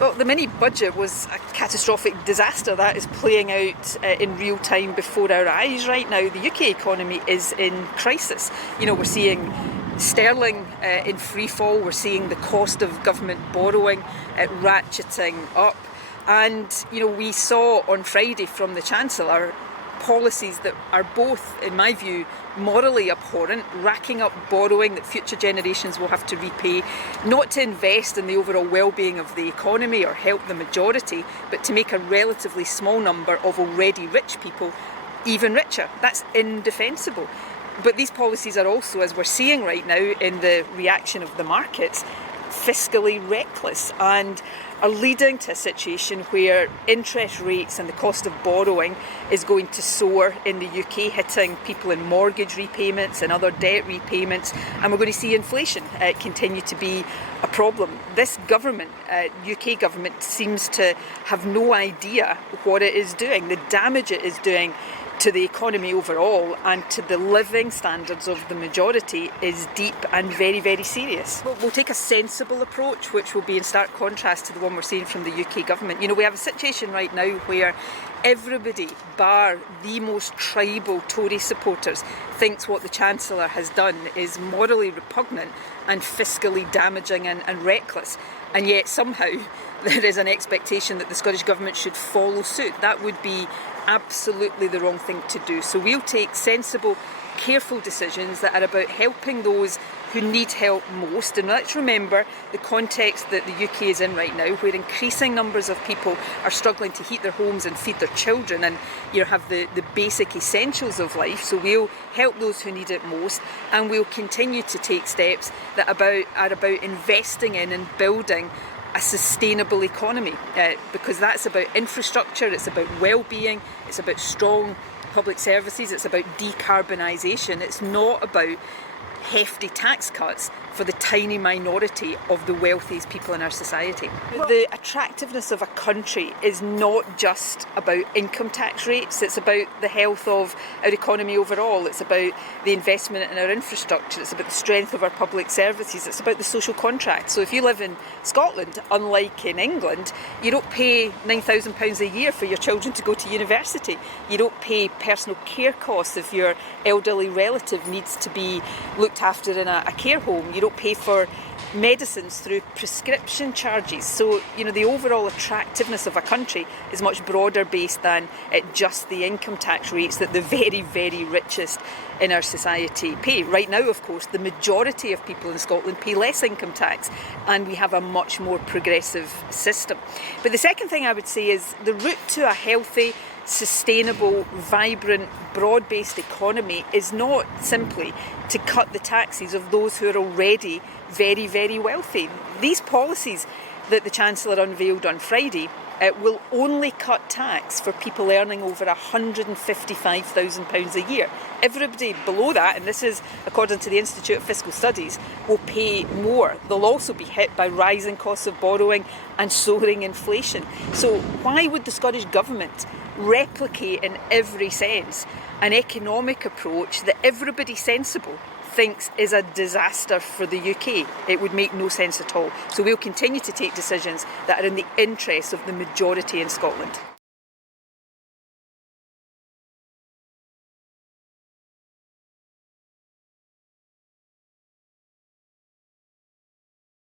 Well, the mini budget was a catastrophic disaster that is playing out in real time before our eyes right now. The UK economy is in crisis. We're seeing sterling in free fall, we're seeing the cost of government borrowing ratcheting up, and we saw on Friday from the Chancellor policies that are both, in my view, morally abhorrent, racking up borrowing that future generations will have to repay, not to invest in the overall well-being of the economy or help the majority, but to make a relatively small number of already rich people even richer. That's indefensible. But these policies are also, as we're seeing right now in the reaction of the markets, fiscally reckless and are leading to a situation where interest rates and the cost of borrowing is going to soar in the UK, hitting people in mortgage repayments and other debt repayments, and we're going to see inflation continue to be a problem. This government, UK government, seems to have no idea what it is doing, the damage it is doing to the economy overall and to the living standards of the majority is deep and very, very serious. We'll take a sensible approach, which will be in stark contrast to the one we're seeing from the UK government. We have a situation right now where everybody, bar the most tribal Tory supporters, thinks what the Chancellor has done is morally repugnant and fiscally damaging and reckless. And yet somehow there is an expectation that the Scottish Government should follow suit. That would be absolutely the wrong thing to do. So we'll take sensible, careful decisions that are about helping those who need help most. And let's remember the context that the UK is in right now, where increasing numbers of people are struggling to heat their homes and feed their children and have the basic essentials of life. So we'll help those who need it most, and we'll continue to take steps that are about investing in and building a sustainable economy, because that's about infrastructure, it's about well-being, it's about strong public services, it's about decarbonisation. It's not about hefty tax cuts for the tiny minority of the wealthiest people in our society. The attractiveness of a country is not just about income tax rates, it's about the health of our economy overall, it's about the investment in our infrastructure, it's about the strength of our public services, it's about the social contract. So if you live in Scotland, unlike in England, you don't pay £9,000 a year for your children to go to university. You don't pay personal care costs if your elderly relative needs to be looked after in a care home. You don't pay for medicines through prescription charges. So, the overall attractiveness of a country is much broader based than just the income tax rates that the very, very richest in our society pay. Right now, of course, the majority of people in Scotland pay less income tax, and we have a much more progressive system. But the second thing I would say is the route to a healthy, sustainable, vibrant, broad-based economy is not simply to cut the taxes of those who are already very, very wealthy. These policies that the Chancellor unveiled on Friday will only cut tax for people earning over £155,000 a year. Everybody below that, and this is according to the Institute of Fiscal Studies, will pay more. They'll also be hit by rising costs of borrowing and soaring inflation. So why would the Scottish Government replicate in every sense an economic approach that everybody sensible thinks is a disaster for the UK? It would make no sense at all. So we'll continue to take decisions that are in the interests of the majority in Scotland.